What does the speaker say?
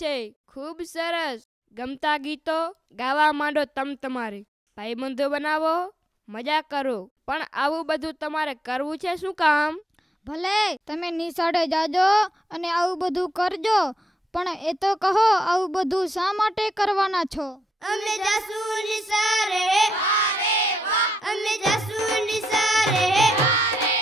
છે, ખૂબ સરસ. ગમતા ગીતો ગાવા માંડો તમારે. ભાઈબંધો બનાવો, મજા કરો. પણ આવું બધું તમારે કરવું છે શું કામ? ભલે તમે નિશાળે જાજો અને આવું બધું કરજો, પણ એ તો કહો આવું બધું શા માટે કરવાના છો? અમે જાસુ નિશાળે, અરે વાહ, અમે જાસુ નિશાળે, અરે